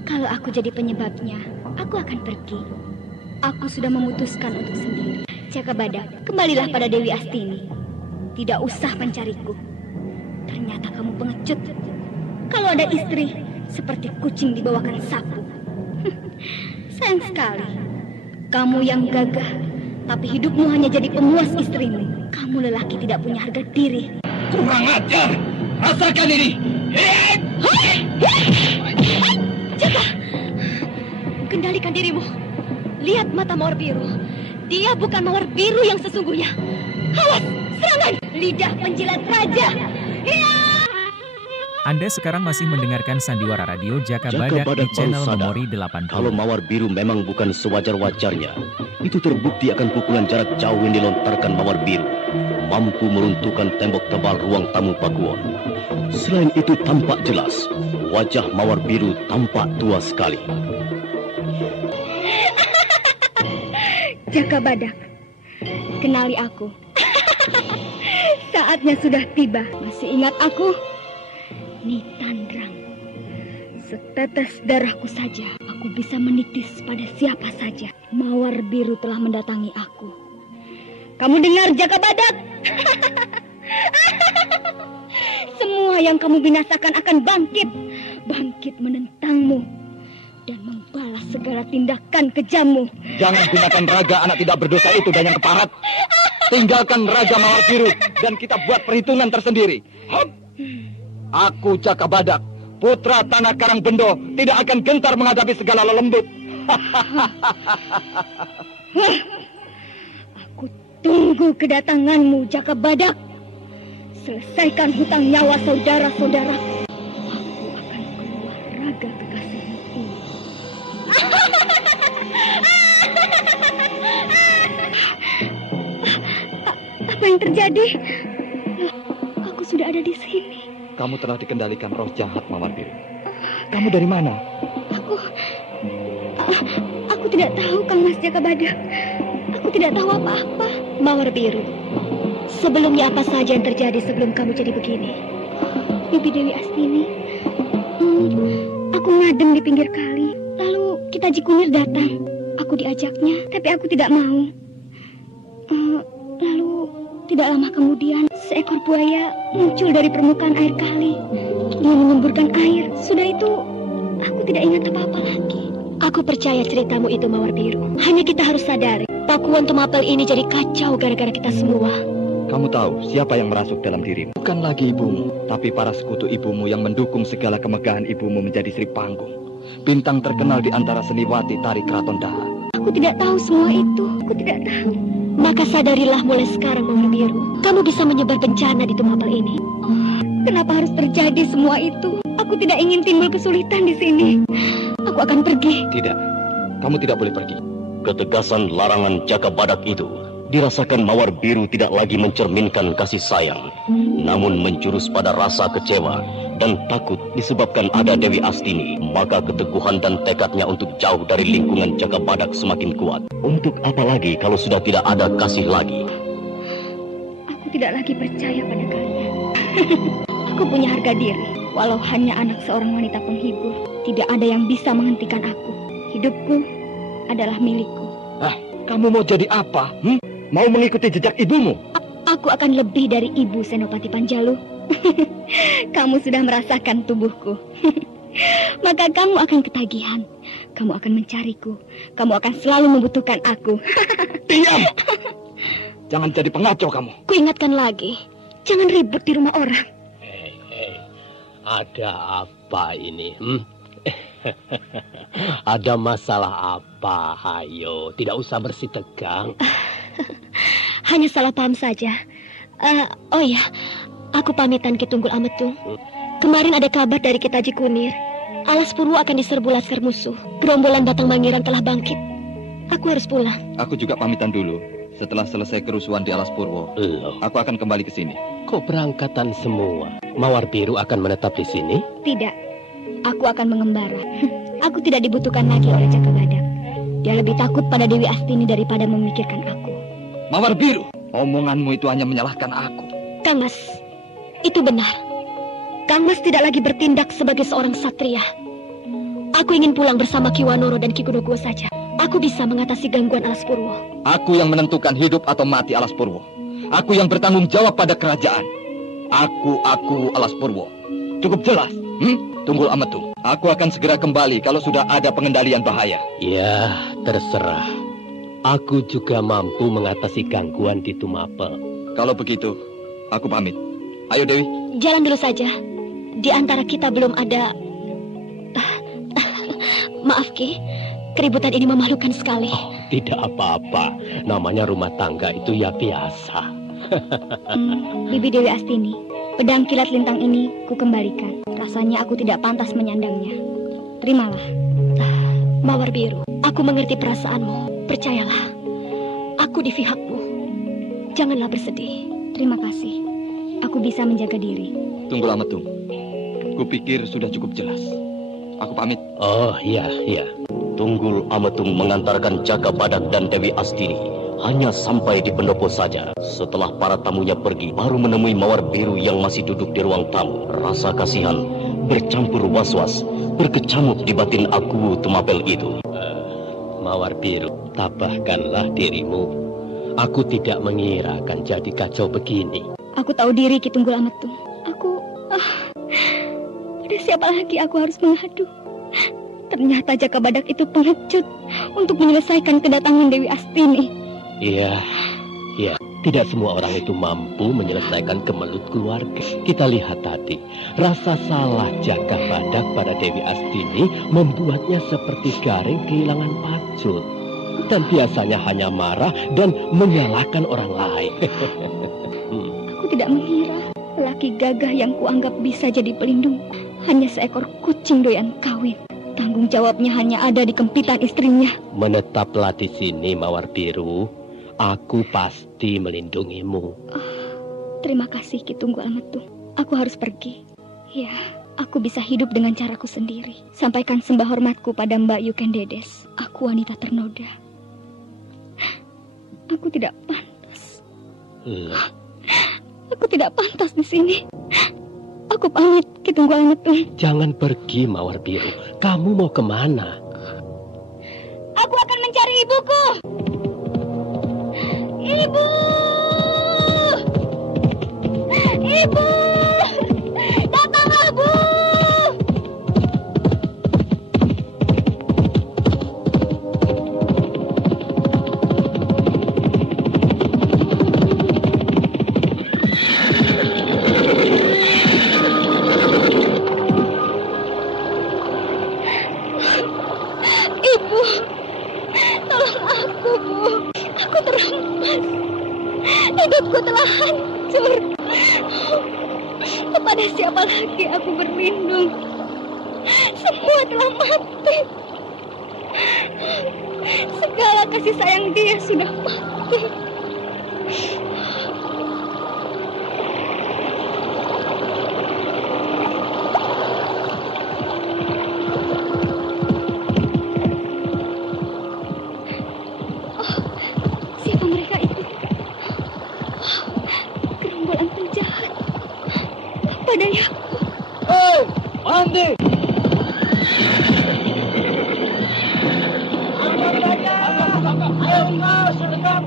Kalau aku jadi penyebabnya, aku akan pergi. Aku sudah memutuskan untuk sendiri. Jaka Badak, kembalilah pada Dewi Astini. Tidak usah mencariku. Ternyata kamu pengecut. Kalau ada istri, seperti kucing dibawakan sapu. Sayang sekali. Kamu yang gagah, tapi hidupmu hanya jadi pemuas istrimu. Kamu lelaki tidak punya harga diri. Kurang ajar. Rasakan ini. Jaka, kendalikan dirimu. Lihat mata mawar biru. Dia bukan mawar biru yang sesungguhnya. Awas, serangan. Lidah penjilat raja. Anda sekarang masih mendengarkan Sandiwara Radio Jaka Badak di channel Memori 80. Kalau mawar biru memang bukan sewajar-wajarnya, itu terbukti akan pukulan jarak jauh yang dilontarkan mawar biru, mampu meruntuhkan tembok tebal ruang tamu Pakuwon. Selain itu tampak jelas, wajah mawar biru tampak tua sekali. Jaka Badak, kenali aku. Saatnya sudah tiba. Masih ingat aku? Nitandrang. Setetes darahku saja, aku bisa menitis pada siapa saja. Mawar biru telah mendatangi aku. Kamu dengar, Jaka Badak? Semua yang kamu binasakan akan bangkit. Bangkit menentangmu dan membalas segala tindakan kejammu. Jangan gunakan raga anak tidak berdosa itu dan yang keparat. Tinggalkan raga mawar biru dan kita buat perhitungan tersendiri. Hop! Aku Jaka Badak, putra tanah Karangbendo, tidak akan gentar menghadapi segala lelembut. Aku tunggu kedatanganmu, Jaka Badak. Selesaikan hutang nyawa saudara-saudara. Aku akan keluar raga kekasihmu ini. Apa yang terjadi? Aku sudah ada di sini. Kamu telah dikendalikan roh jahat mawar biru. Kamu dari mana? Aku tidak tahu, Kang Mas Jaka Badak. Aku tidak tahu apa-apa. Mawar biru, sebelumnya apa saja yang terjadi sebelum kamu jadi begini? Bibi Dewi Astini, aku ngadem di pinggir kali. Lalu Kitaji Kunir datang. Aku diajaknya, tapi aku tidak mau. Lalu tidak lama kemudian, seekor buaya muncul dari permukaan air kali. Dia menyemburkan air. Sudah itu, aku tidak ingat apa-apa lagi. Aku percaya ceritamu itu, Mawar Biru. Hanya kita harus sadari, Pakuwon Tumapel ini jadi kacau gara-gara kita semua. Kamu tahu siapa yang merasuk dalam dirimu? Bukan lagi ibumu, tapi para sekutu ibumu yang mendukung segala kemegahan ibumu menjadi Sri Panggung. Bintang terkenal di antara seniwati tari Keraton Daha. Aku tidak tahu semua itu. Aku tidak tahu. Maka sadarilah mulai sekarang, Mawar Biru. Kamu bisa menyebar bencana di Tumapel ini. Kenapa harus terjadi semua itu? Aku tidak ingin timbul kesulitan di sini. Aku akan pergi. Tidak, kamu tidak boleh pergi. Ketegasan larangan Jaka Badak itu dirasakan Mawar Biru tidak lagi mencerminkan kasih sayang, namun menjurus pada rasa kecewa dan takut disebabkan ada Dewi Astini. Maka keteguhan dan tekadnya untuk jauh dari lingkungan Jaka Badak semakin kuat. Untuk apa lagi kalau sudah tidak ada kasih lagi? Aku tidak lagi percaya pada kalian. Aku punya harga diri. Walau hanya anak seorang wanita penghibur, tidak ada yang bisa menghentikan aku. Hidupku adalah milikku. Kamu mau jadi apa? Mau mengikuti jejak ibumu? Aku akan lebih dari ibu, Senopati Panjalu. Kamu sudah merasakan tubuhku. Maka kamu akan ketagihan. Kamu akan mencariku. Kamu akan selalu membutuhkan aku. Diam! Jangan jadi pengacau kamu. Kuingatkan lagi, jangan ribut di rumah orang. Hei, ada apa ini? Ada masalah apa? Ayo, tidak usah bersitegang. Hanya salah paham saja. Oh ya, aku pamitan Ki Tunggul Ametung. Kemarin ada kabar dari Ki Taji Kunir. Alas Purwo akan diserbu laskar musuh. Gerombolan Batang Mangiran telah bangkit. Aku harus pulang. Aku juga pamitan dulu. Setelah selesai kerusuhan di Alas Purwo, aku akan kembali ke sini. Kok berangkatan semua? Mawar Biru akan menetap di sini? Tidak, aku akan mengembara. Aku tidak dibutuhkan lagi oleh Jaka Badak. Dia lebih takut pada Dewi Astini daripada memikirkan aku. Mawar Biru, omonganmu itu hanya menyalahkan aku. Kang Mas, itu benar. Kang Mas tidak lagi bertindak sebagai seorang satria. Aku ingin pulang bersama Ki Wanoro dan Ki Gunungkuo saja. Aku bisa mengatasi gangguan Alas Purwo. Aku yang menentukan hidup atau mati Alas Purwo. Aku yang bertanggung jawab pada kerajaan. Aku Alas Purwo. Cukup jelas? Tunggul Ametung. Aku akan segera kembali kalau sudah ada pengendalian bahaya. Ya, terserah. Aku juga mampu mengatasi gangguan di Tumapel. Kalau begitu, aku pamit. Ayo Dewi. Jalan dulu saja. Di antara kita belum ada... Maaf Ki, keributan ini memalukan sekali. Oh, tidak apa-apa. Namanya rumah tangga itu ya biasa. Bibi Dewi Astini, pedang kilat lintang ini ku kembalikan. Rasanya aku tidak pantas menyandangnya. Terimalah. Mawar Biru, aku mengerti perasaanmu. Percayalah, aku di pihakmu. Janganlah bersedih. Terima kasih. Aku bisa menjaga diri. Tunggul Ametung. Kupikir sudah cukup jelas. Aku pamit. Oh, iya. Tunggul Ametung mengantarkan Jaka Badak dan Dewi Astini hanya sampai di pendopo saja. Setelah para tamunya pergi, baru menemui Mawar Biru yang masih duduk di ruang tamu. Rasa kasihan bercampur was-was berkecamuk di batin aku Tumapel itu. Mawar Biru, tabahkanlah dirimu. Aku tidak mengira akan jadi kacau begini. Aku tahu diri Ki Tunggul Ametung. Pada siapa lagi aku harus mengadu? Ternyata Jaka Badak itu pengecut untuk menyelesaikan kedatangan Dewi Astini. Iya. Tidak semua orang itu mampu menyelesaikan kemelut keluarga. Kita lihat tadi, rasa salah Jaka Badak pada Dewi Astini membuatnya seperti garing kehilangan pacut. Dan biasanya hanya marah dan menyalahkan orang lain. Aku tidak mengira lelaki gagah yang kuanggap bisa jadi pelindung hanya seekor kucing doyan kawin. Tanggung jawabnya hanya ada di kempitan istrinya. Menetaplah di sini, Mawar Biru. Aku pasti melindungimu. Terima kasih Ki Tunggul Ametung. Aku harus pergi. Ya, aku bisa hidup dengan caraku sendiri. Sampaikan sembah hormatku pada Mbak Yuken Dedes. Aku wanita ternoda. Aku tidak pantas. Aku tidak pantas di sini. Aku pamit Ki Tunggul Ametung. Jangan pergi, Mawar Biru. Kamu mau kemana? Aku akan mencari ibuku. Ibu! Ibu! Datanglah, Bu! Ibu! Tolong aku, Bu! Aku terampas. Hidupku telah hancur. Kepada siapa lagi aku berlindung? Semua telah mati. Segala kasih sayang dia sudah mati. Siapa mereka itu? Gerombolan penjahat. Apa dayaku? Hei, mandi! Ayo, sedekah,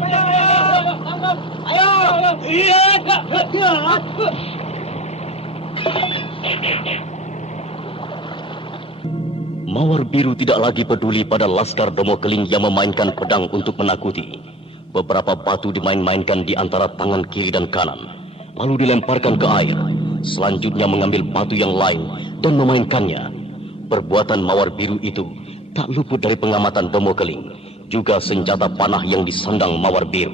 Mawar Biru tidak lagi peduli pada laskar Domokeling yang memainkan pedang untuk menakuti. Beberapa batu dimain-mainkan di antara tangan kiri dan kanan, lalu dilemparkan ke air. Selanjutnya mengambil batu yang lain dan memainkannya. Perbuatan Mawar Biru itu tak luput dari pengamatan Domokeling, juga senjata panah yang disandang Mawar Biru.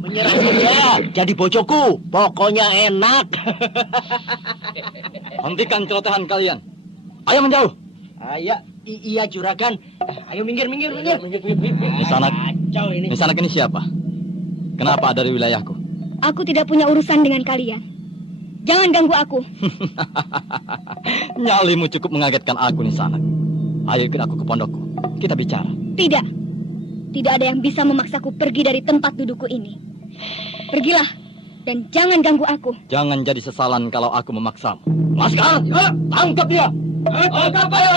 Menyerah saja, jadi bojoku. Pokoknya enak. Hentikan celotehan kalian. Ayo menjauh. Iya juragan. Ayo minggir. Nisanak ini siapa? Kenapa ada di wilayahku? Aku tidak punya urusan dengan kalian. Jangan ganggu aku. Nyalimu cukup mengagetkan aku, Nisanak. Ayo ikut aku ke pondokku. Kita bicara. Tidak. Tidak ada yang bisa memaksaku pergi dari tempat dudukku ini. Pergilah dan jangan ganggu aku. Jangan jadi sesalan kalau aku memaksamu. Laskar, tangkap dia. Tangkap dia.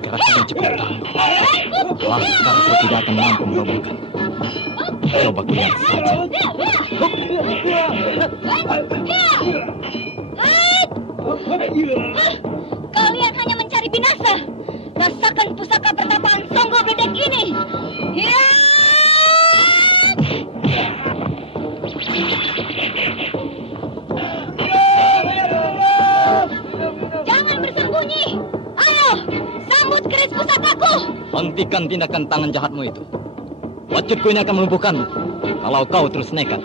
Gerakannya cepat. Laskar tidak akan mampu merobohkan. Coba kulihat saja. Kalian hanya mencari binasa. Rasakan pusaka pertapaan Songgo Gedek ini. Jangan bersembunyi. Ayo, sambut keris pusakaku. Hentikan tindakan tangan jahatmu itu. Wajibku ini akan melumpuhkanmu kalau kau terus nekat.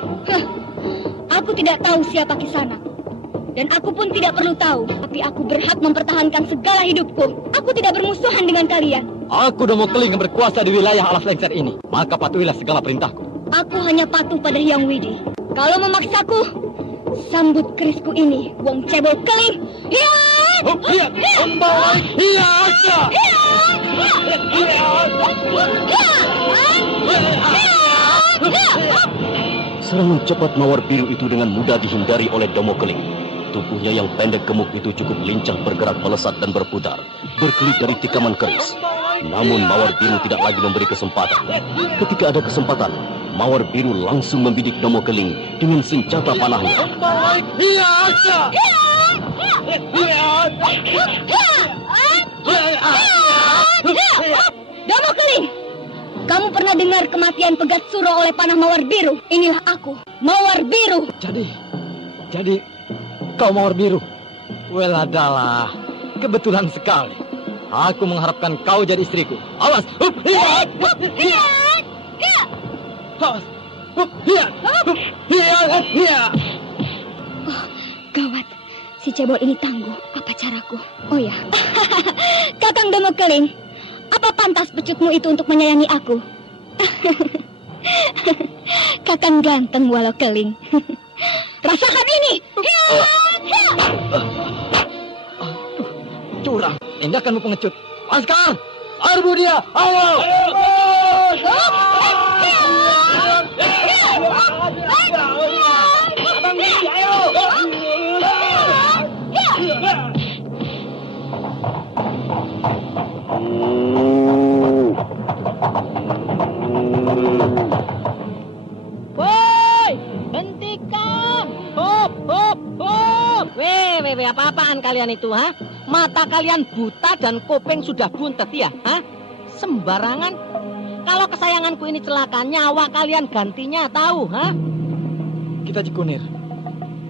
Aku tidak tahu siapa Kisanak. Dan aku pun tidak perlu tahu. Tapi aku berhak mempertahankan segala hidupku. Aku tidak bermusuhan dengan kalian. Aku Domokeling yang berkuasa di wilayah alas lengser ini. Maka patuhilah segala perintahku. Aku hanya patuh pada Hyang Widi. Kalau memaksaku, sambut kerisku ini, Wong Cebol Keling. Serangan cepat Mawar Biru itu dengan mudah dihindari oleh Domokeling. Tubuhnya yang pendek gemuk itu cukup lincah bergerak melesat dan berputar, berkelit dari tikaman keris. Namun Mawar Biru tidak lagi memberi kesempatan. Ketika ada kesempatan, Mawar Biru langsung membidik Domokeling dengan senjata panahnya. Domokeling, kamu pernah dengar kematian Pegat Suro oleh panah Mawar Biru? Inilah aku, Mawar Biru. Jadi kau Mawar Biru? Well adalah, kebetulan sekali. Aku mengharapkan kau jadi istriku. Awas! Gawat, si cebol ini tangguh. Apa caraku? Oh ya, Kakang Domokeling, apa pantas pecutmu itu untuk menyayangi aku? Kakang ganteng walau keling. Rasakan ini. Curang, tindakanmu pengecut. Laskar, serbu dia. Ayo! Woi, hentikan! Hop! Weh, apa-apaan kalian itu, ha? Mata kalian buta dan kuping sudah buntet ya, ha? Sembarangan. Kalau kesayanganku ini celaka, nyawa kalian gantinya, tahu, ha? Kita Cikunir.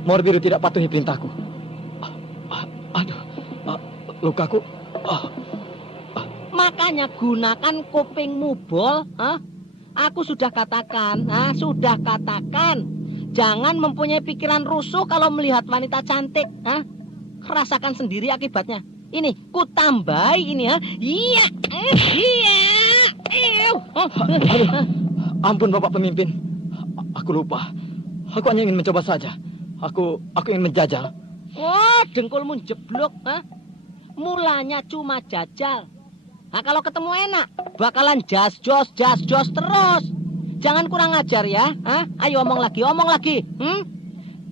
Mawar Biru tidak patuhi perintahku. Aduh, lukaku. Makanya gunakan kupingmu, Bol, ha? Aku sudah katakan, sudah katakan. Jangan mempunyai pikiran rusuh kalau melihat wanita cantik, ha? Rasakan sendiri akibatnya. Ini, ku tambahi ini, ha? Iya. Aduh, ampun Bapak Pemimpin. Aku lupa. Aku hanya ingin mencoba saja. Aku ingin menjajal. Wah, dengkulmu jeblok, ha? Mulanya cuma jajal. Nah, kalau ketemu enak, bakalan jas-jos terus. Jangan kurang ajar ya, ha? Ayo omong lagi.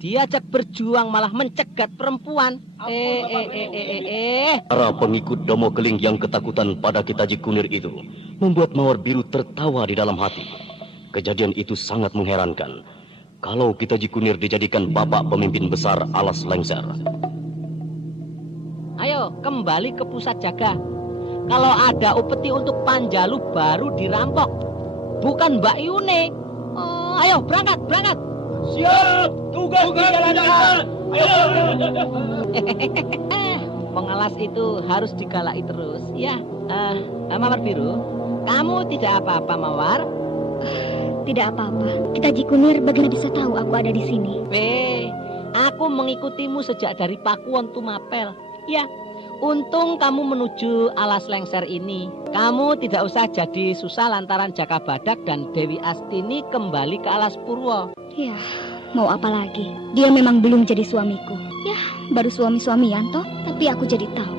Diajak berjuang malah mencegat perempuan. Para pengikut Domo Keling yang ketakutan pada Kitaji Kunir itu membuat Mawar Biru tertawa di dalam hati. Kejadian itu sangat mengherankan. Kalau Kitaji Kunir dijadikan bapak pemimpin besar Alas Lengser. Ayo kembali ke pusat jaga. Kalau ada upeti untuk Panjalu baru dirampok. Bukan Mbak Yune. Ayo berangkat. Siap, tugas dijalankan. Pengalas itu harus digalai terus. Ya, Mawar Biru, kamu tidak apa-apa, Mawar? Tidak apa-apa. Kitaji Kunir bagaimana bisa tahu aku ada di sini? Aku mengikutimu sejak dari Pakuwon Tumapel. Ya, untung kamu menuju Alas Lengser ini. Kamu tidak usah jadi susah lantaran Jaka Badak dan Dewi Astini kembali ke Alas Purwo. Ya, mau apa lagi? Dia memang belum jadi suamiku. Ya, baru suami-suamian toh. Tapi aku jadi tahu.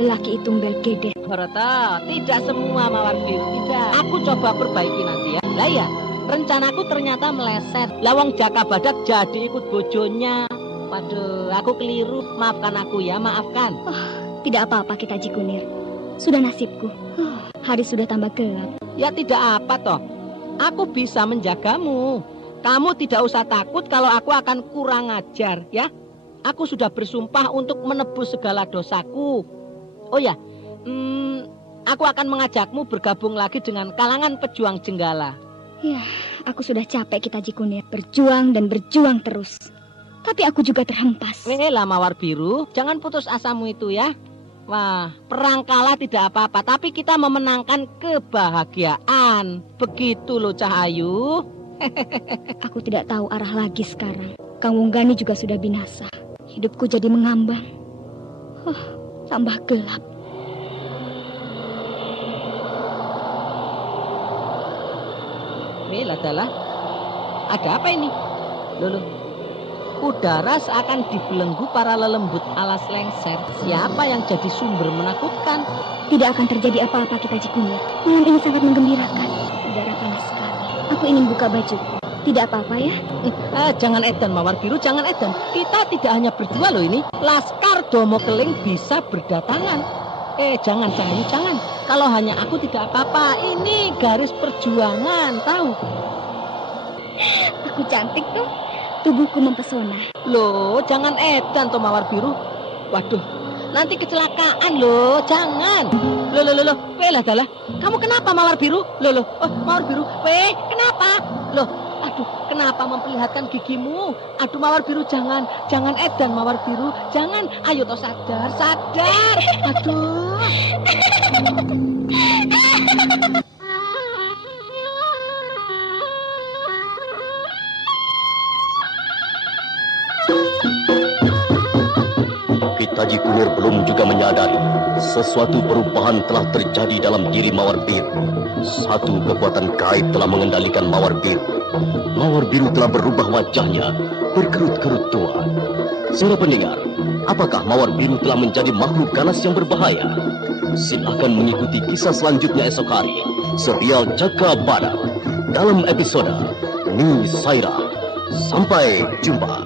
Lelaki itu belgede. Broto, tidak semua Mawar Biru, tidak. Aku coba perbaiki nanti ya. Lah ya, rencanaku ternyata meleset. Lawang Jaka Badak jadi ikut bojonya. Waduh, aku keliru. Maafkan aku ya, maafkan. Tidak apa-apa Kitaji Kunir. Sudah nasibku. Hari sudah tambah gelap. Ya tidak apa toh. Aku bisa menjagamu. Kamu tidak usah takut kalau aku akan kurang ajar ya. Aku sudah bersumpah untuk menebus segala dosaku. Oh ya, aku akan mengajakmu bergabung lagi dengan kalangan pejuang Jenggala. Ya, aku sudah capek Kitaji Kunir. Berjuang dan berjuang terus. Tapi aku juga terhempas. Lah Mawar Biru, jangan putus asamu itu ya. Wah, perang kalah tidak apa-apa, tapi kita memenangkan kebahagiaan. Begitu loh Cahayu. Aku tidak tahu arah lagi sekarang. Kang Wunggani juga sudah binasa. Hidupku jadi mengambang. Tambah gelap. Adalah, ada apa ini? Loh. Udara seakan dibelenggu para lelembut Alas Lengser. Siapa yang jadi sumber menakutkan? Tidak akan terjadi apa-apa Kitaji Kunir. Malam ini sangat menggembirakan. Udara panas sekali. Aku ingin buka baju. Tidak apa-apa ya? Jangan edan Mawar Biru, jangan edan. Kita tidak hanya berdua loh ini. Laskar Domo Keling bisa berdatangan. Jangan. Kalau hanya aku tidak apa-apa. Ini garis perjuangan, tahu? Aku cantik tuh. Tubuhku mempesona. Loh, jangan edan toh Mawar Biru. Waduh, nanti kecelakaan loh, jangan. Loh, dalah. Kamu kenapa Mawar Biru? Loh, Mawar Biru, kenapa? Loh, aduh, kenapa memperlihatkan gigimu? Aduh Mawar Biru, jangan edan Mawar Biru, jangan. Ayo toh sadar. Aduh. Kitaji Kunir belum juga menyadari sesuatu perubahan telah terjadi dalam diri Mawar Biru. Satu kekuatan gaib telah mengendalikan Mawar Biru. Mawar Biru telah berubah wajahnya, berkerut-kerut tua. Saudara pendengar, apakah Mawar Biru telah menjadi makhluk ganas yang berbahaya? Silakan mengikuti kisah selanjutnya esok hari. Serial Jaka Badak dalam episode Ni Saira. Sampai jumpa.